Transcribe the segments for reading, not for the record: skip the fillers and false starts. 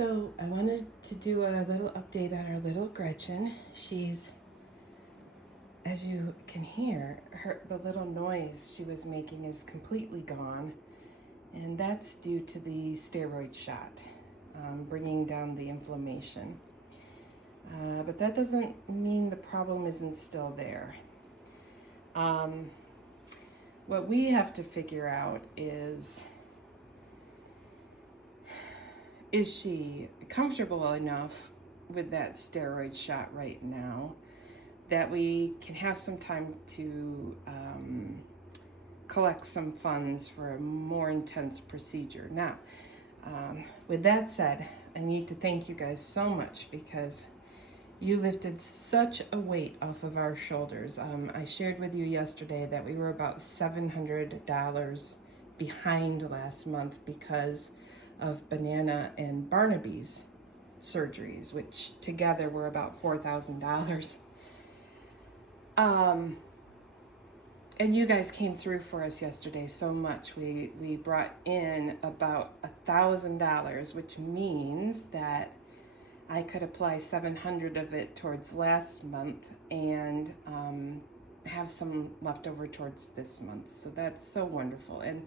So I wanted to do a little update on our little Gretchen. She's, as you can hear, the little noise she was making is completely gone, and that's due to the steroid shot, bringing down the inflammation. But that doesn't mean the problem isn't still there. What we have to figure out is she comfortable enough with that steroid shot right now that we can have some time to collect some funds for a more intense procedure. Now, with that said, I need to thank you guys so much because you lifted such a weight off of our shoulders. I shared with you yesterday that we were about $700 behind last month because of Banana and Barnaby's surgeries, which together were about $4,000. And you guys came through for us yesterday so much. We brought in about $1,000, which means that I could apply 700 of it towards last month and have some left over towards this month. So that's so wonderful. And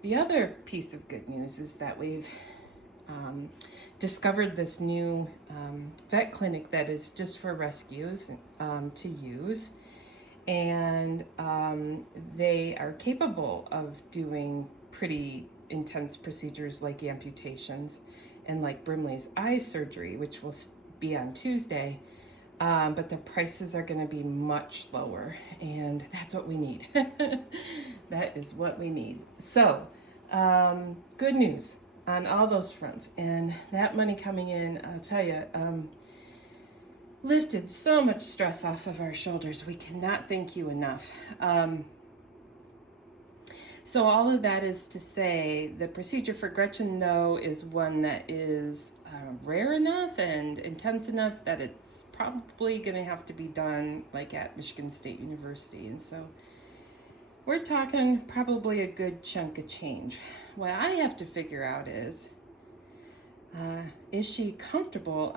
the other piece of good news is that we've discovered this new vet clinic that is just for rescues to use. And they are capable of doing pretty intense procedures like amputations and like Brimley's eye surgery, which will be on Tuesday. But the prices are going to be much lower, and that's what we need. That is what we need. So, good news on all those fronts. And that money coming in, I'll tell you, lifted so much stress off of our shoulders. We cannot thank you enough. So all of that is to say, the procedure for Gretchen, though, is one that is rare enough and intense enough that it's probably going to have to be done like at Michigan State University. And so we're talking probably a good chunk of change. What I have to figure out is she comfortable?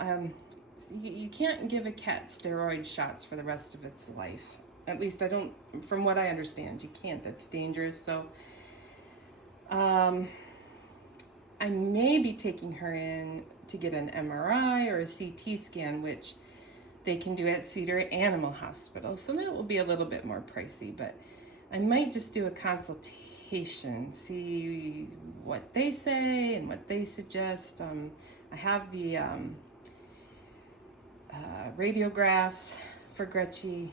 You can't give a cat steroid shots for the rest of its life. At least I don't, from what I understand, you can't. That's dangerous. So I may be taking her in to get an MRI or a CT scan, which they can do at Cedar Animal Hospital. So that will be a little bit more pricey, but I might just do a consultation, see what they say and what they suggest. I have the radiographs for Gretchen.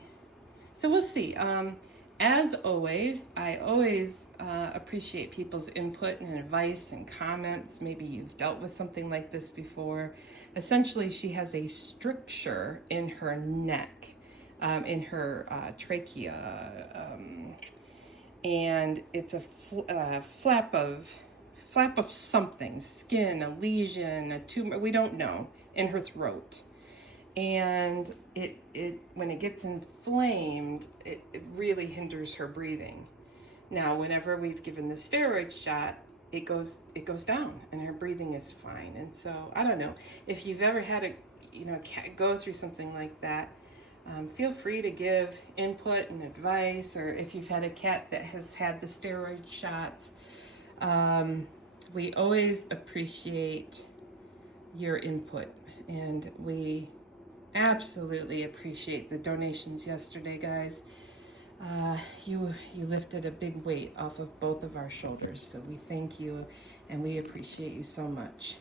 So we'll see. As always, I always appreciate people's input and advice and comments. Maybe you've dealt with something like this before. Essentially, she has a stricture in her neck, in her trachea, and it's a flap of something, skin, a lesion, a tumor, we don't know, in her throat. And it when it gets inflamed, it really hinders her breathing. Now, whenever we've given the steroid shot, it goes down and her breathing is fine. And so I don't know if you've ever had a cat go through something like that. Feel free to give input and advice, or if you've had a cat that has had the steroid shots. We always appreciate your input, and we absolutely appreciate the donations yesterday, guys. You lifted a big weight off of both of our shoulders, so we thank you and we appreciate you so much.